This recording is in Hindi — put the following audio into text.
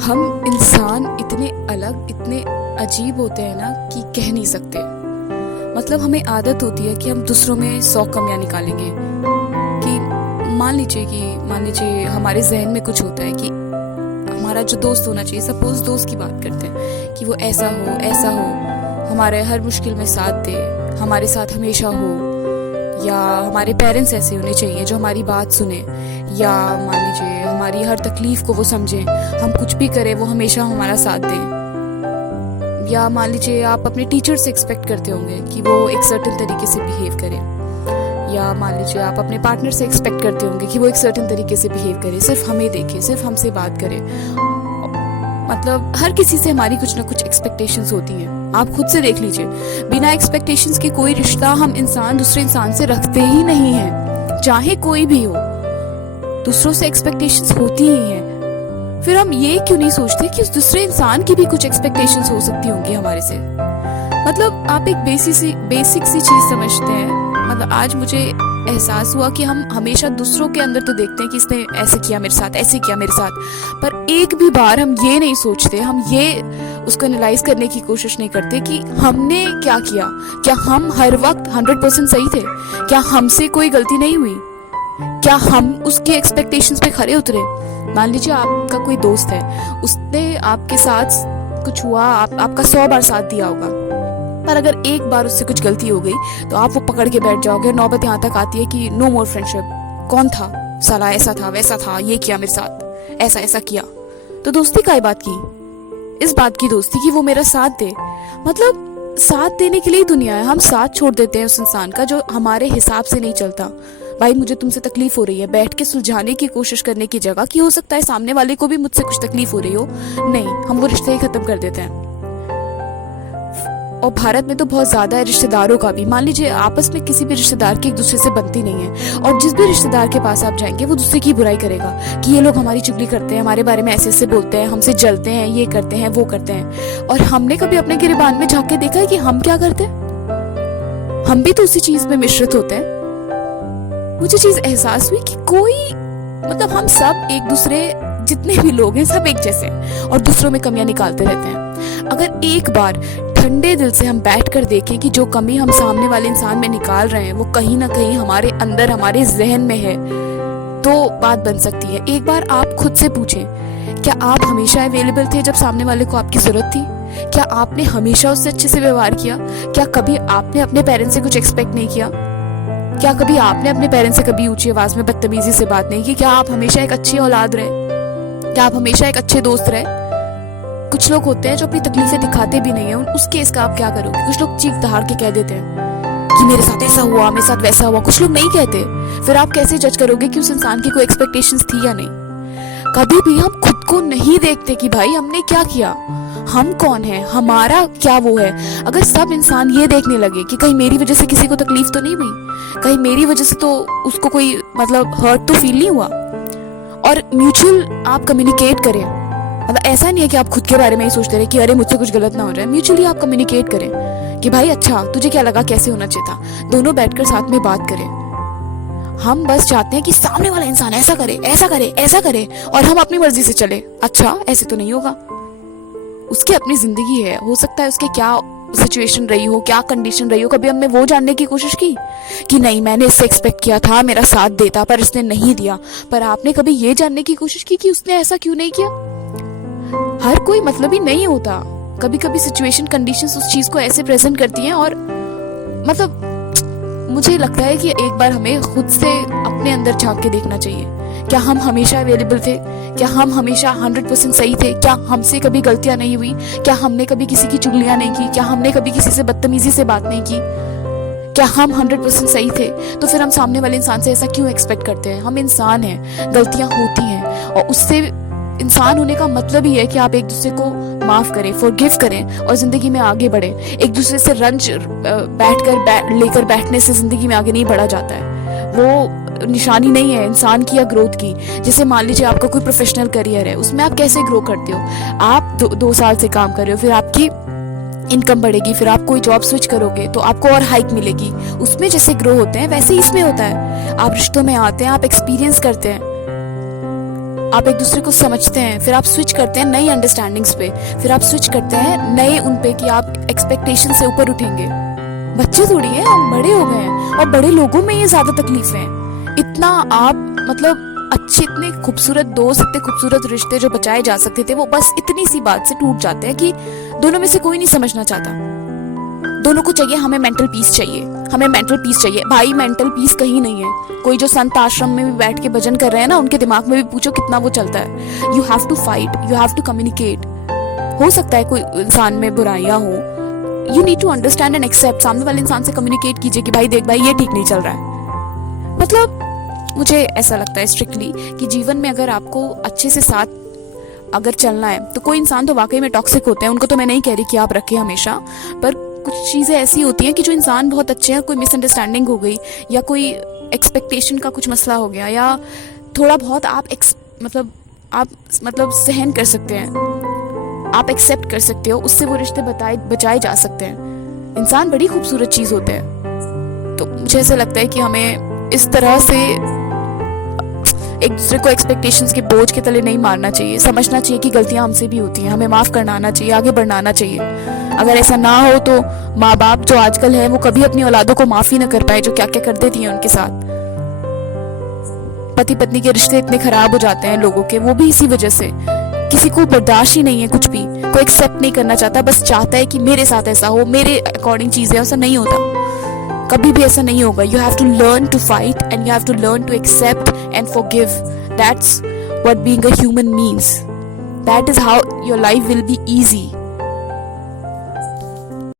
हम इंसान इतने अलग, इतने अजीब होते हैं ना कि कह नहीं सकते। मतलब हमें आदत होती है कि हम दूसरों में 100 कमियां निकालेंगे। कि मान लीजिए हमारे जहन में कुछ होता है कि हमारा जो दोस्त होना चाहिए, सपोज दोस्त की बात करते हैं कि वो ऐसा हो, हमारे हर मुश्किल में साथ दे, हमारे साथ हमेशा हो। या हमारे पेरेंट्स ऐसे होने चाहिए जो हमारी बात सुने, या मान लीजिए हमारी हर तकलीफ को वो समझें, हम कुछ भी करें वो हमेशा हमारा साथ दें। या मान लीजिए आप अपने टीचर से एक्सपेक्ट करते होंगे कि वो एक सर्टेन तरीके से बिहेव करें। या मान लीजिए आप अपने पार्टनर से एक्सपेक्ट करते होंगे कि वो एक सर्टेन तरीके से बिहेव करे, सिर्फ हमें देखे, सिर्फ हमसे बात करे। मतलब हर किसी से हमारी कुछ ना कुछ एक्सपेक्टेशंस होती हैं। आप खुद से देख लीजिए, बिना एक्सपेक्टेशंस के कोई रिश्ता हम इंसान दूसरे इंसान से रखते ही नहीं हैं, चाहे कोई भी हो। दूसरों से एक्सपेक्टेशंस होती ही हैं। फिर हम ये क्यों नहीं सोचते कि उस दूसरे इंसान की भी कुछ एक्सपेक्टेशंस हो सकती होंगी हमारे से। मतलब आप एक बेसिक सी चीज समझते हैं। मतलब आज मुझे एहसास हुआ कि हम हमेशा दूसरों के अंदर तो देखते हैं कि इसने ऐसे किया मेरे साथ, पर एक भी बार हम ये नहीं सोचते, हम ये उसको एनालाइज करने की कोशिश नहीं करते कि हमने क्या किया। क्या हम हर वक्त 100% सही थे? क्या हमसे कोई गलती नहीं हुई? क्या हम उसके एक्सपेक्टेशंस पे खरे उतरे? मान लीजिए आपका कोई दोस्त है, उसने आपके साथ कुछ हुआ, आपका 100 बार साथ दिया होगा, पर अगर एक बार उससे कुछ गलती हो गई तो आप वो पकड़ के बैठ जाओगे। नौबत यहाँ तक आती है कि नो मोर फ्रेंडशिप। कौन था साला, ऐसा था, वैसा था, ये किया मेरे साथ, ऐसा किया। तो दोस्ती का बात की, इस बात की दोस्ती की वो मेरा साथ दे। मतलब साथ देने के लिए दुनिया है, हम साथ छोड़ देते हैं उस इंसान का जो हमारे हिसाब से नहीं चलता। भाई मुझे तुमसे तकलीफ हो रही है, बैठ के सुलझाने की कोशिश करने की जगह कि हो सकता है सामने वाले को भी मुझसे कुछ तकलीफ हो रही हो, नहीं, हम वो रिश्ते ही खत्म कर देते हैं। और भारत में तो बहुत ज्यादा है रिश्तेदारों का भी। मान लीजिए आपस में किसी भी रिश्तेदार की एक दूसरे से बनती नहीं है, और जिस भी रिश्तेदार के पास आप जाएंगे वो दूसरे की बुराई करेगा कि ये लोग हमारी चुगली करते हैं, हमारे बारे में ऐसे बोलते हैं, हमसे जलते हैं, ये करते हैं, वो करते हैं। और हमने कभी अपने गिरेबान में झांक के देखा है कि हम क्या करते हैं? हम भी तो उसी चीज में मिश्रित होते हैं। मुझे चीज एहसास हुई कि कोई, मतलब हम सब एक दूसरे, जितने भी लोग हैं सब एक जैसे हैं और दूसरों में कमियां निकालते रहते हैं। अगर एक बार ठंडे दिल से हम बैठकर देखें कि जो कमी हम सामने वाले इंसान में निकाल रहे हैं वो कहीं ना कहीं हमारे अंदर, हमारे जहन में है, तो बात बन सकती है। एक बार आप खुद से पूछें, क्या आप हमेशा अवेलेबल थे जब सामने वाले को आपकी जरूरत थी? क्या आपने हमेशा उससे अच्छे से व्यवहार किया? क्या कभी आपने अपने पेरेंट्स से कुछ एक्सपेक्ट नहीं किया? क्या कभी आपने अपने पेरेंट्स से कभी ऊंची आवाज में बदतमीजी से बात नहीं की? क्या आप हमेशा एक अच्छी औलाद रहे? क्या आप हमेशा एक अच्छे दोस्त रहे? कुछ लोग होते हैं जो अपनी तकलीफें दिखाते भी नहीं है, उस केस का आप क्या करोगे? कुछ लोग चीख दहाड़ के कह देते हैं कि मेरे साथ ऐसा हुआ, मेरे साथ वैसा हुआ। कुछ लोग नहीं कहते। फिर आप कैसे जज करोगे कि उस इंसान की कोई एक्सपेक्टेशंस थी या नहीं? कभी भी हम खुद को नहीं देखते कि भाई हमने क्या किया, हम कौन है, हमारा क्या वो है। अगर सब इंसान ये देखने लगे कि कहीं मेरी वजह से किसी को तकलीफ तो नहीं हुई, कहीं मेरी वजह से तो उसको कोई मतलब हर्ट तो फील नहीं हुआ, और म्यूचुअल आप कम्युनिकेट करें। मतलब ऐसा नहीं है कि आप खुद के बारे में ही सोचते रहे कि अरे मुझसे कुछ गलत ना हो जाए। म्यूचुअली आप कम्युनिकेट करें कि भाई अच्छा तुझे क्या लगा, कैसे होना चाहिए था। दोनों बैठकर साथ में बात करें। हम बस चाहते हैं कि सामने वाला इंसान ऐसा करे और हम अपनी मर्जी से चले। अच्छा ऐसे तो नहीं होगा, उसकी अपनी जिंदगी है, हो सकता है उसके क्या सिचुएशन रही हो, क्या कंडीशन रही हो। कभी हमने वो जानने की कोशिश की कि नहीं मैंने इससे एक्सपेक्ट किया था मेरा साथ देता पर इसने नहीं दिया। पर आपने कभी ये जानने की कोशिश की कि उसने ऐसा क्यों नहीं किया? हर कोई मतलब ही नहीं होता। कभी कभी सिचुएशन, कंडीशंस उस चीज को ऐसे प्रेजेंट करती हैं, और मतलब मुझे लगता है कि एक बार हमें खुद से अपने अंदर झांक के देखना चाहिए। क्या हम हमेशा अवेलेबल थे? क्या हम हमेशा 100% सही थे? क्या हमसे कभी गलतियां नहीं हुई? क्या हमने कभी किसी की चुगलियां नहीं की? क्या हमने कभी किसी से बदतमीजी से बात नहीं की? क्या हम 100% सही थे? तो फिर हम सामने वाले इंसान से ऐसा क्यों एक्सपेक्ट करते हैं? हम इंसान हैं, गलतियां होती हैं, और उससे इंसान होने का मतलब ही है कि आप एक दूसरे को माफ करें, फॉरगिव करें और जिंदगी में आगे बढ़े। एक दूसरे से रंज लेकर बैठने से जिंदगी में आगे नहीं बढ़ा जाता है। वो निशानी नहीं है इंसान की या ग्रोथ की। जैसे मान लीजिए आपका कोई प्रोफेशनल करियर है, उसमें आप कैसे ग्रो करते हो? आप 2 साल से काम कर रहे हो, फिर आपकी इनकम बढ़ेगी, फिर आप कोई जॉब स्विच करोगे तो आपको और हाइक मिलेगी। उसमें जैसे ग्रो होते हैं वैसे ही इसमें होता है। आप रिश्तों में आते हैं, आप एक्सपीरियंस करते हैं, आप एक दूसरे को समझते हैं, फिर आप स्विच करते हैं नई अंडरस्टैंडिंग्स पे, फिर आप स्विच करते हैं नए उन पे कि आप एक्सपेक्टेशन से ऊपर उठेंगे। बच्चे थोड़ी हैं, हम बड़े हो गए हैं और बड़े लोगों में ये ज्यादा तकलीफ है। इतना आप मतलब अच्छे इतने खूबसूरत दोस्त, इतने खूबसूरत रिश्ते जो बचाए जा सकते थे वो बस इतनी सी बात से टूट जाते हैं कि दोनों में से कोई नहीं समझना चाहता। दोनों को चाहिए हमें मेंटल पीस चाहिए, हमें मेंटल पीस चाहिए। भाई मेंटल पीस कहीं नहीं है। कोई जो संत आश्रम में भी बैठ के भजन कर रहे हैं ना, उनके दिमाग में भी पूछो कितना वो चलता है। You have to fight, you have to communicate. हो सकता है कोई इंसान में बुराइयां हो, you need to understand and accept. सामने वाले इंसान से कम्युनिकेट कीजिए कि भाई देख भाई ये ठीक नहीं चल रहा है। मतलब मुझे ऐसा लगता है स्ट्रिक्टली कि जीवन में अगर आपको अच्छे से साथ अगर चलना है तो कोई इंसान तो वाकई में टॉक्सिक होते हैं, उनको तो मैं नहीं कह रही कि आप रखें हमेशा, पर कुछ चीज़ें ऐसी होती हैं कि जो इंसान बहुत अच्छे हैं, कोई मिसअंडरस्टैंडिंग हो गई या कोई एक्सपेक्टेशन का कुछ मसला हो गया या थोड़ा बहुत आप मतलब सहन कर सकते हैं, आप एक्सेप्ट कर सकते हो, उससे वो रिश्ते बचाए जा सकते हैं। इंसान बड़ी खूबसूरत चीज़ होते हैं। तो मुझे ऐसा लगता है कि हमें इस तरह से एक दूसरे को एक्सपेक्टेशंस के बोझ के तले नहीं मारना चाहिए। समझना चाहिए कि गलतियां हमसे भी होती हैं, हमें माफ़ करना आना चाहिए, आगे बढ़ना आना चाहिए। अगर ऐसा ना हो तो माँ बाप जो आजकल है वो कभी अपनी औलादों को माफ़ ही ना कर पाए जो क्या क्या कर देती हैं उनके साथ। पति पत्नी के रिश्ते इतने खराब हो जाते हैं लोगों के, वो भी इसी वजह से। किसी को बर्दाश्त ही नहीं है कुछ भी, कोई एक्सेप्ट नहीं करना चाहता, बस चाहता है कि मेरे साथ ऐसा हो, मेरे अकॉर्डिंग चीज़ें। ऐसा नहीं होता, कभी भी ऐसा नहीं होगा। You have to learn to fight and you have to learn to accept and forgive. That's what being a human means. That is how your life will be easy.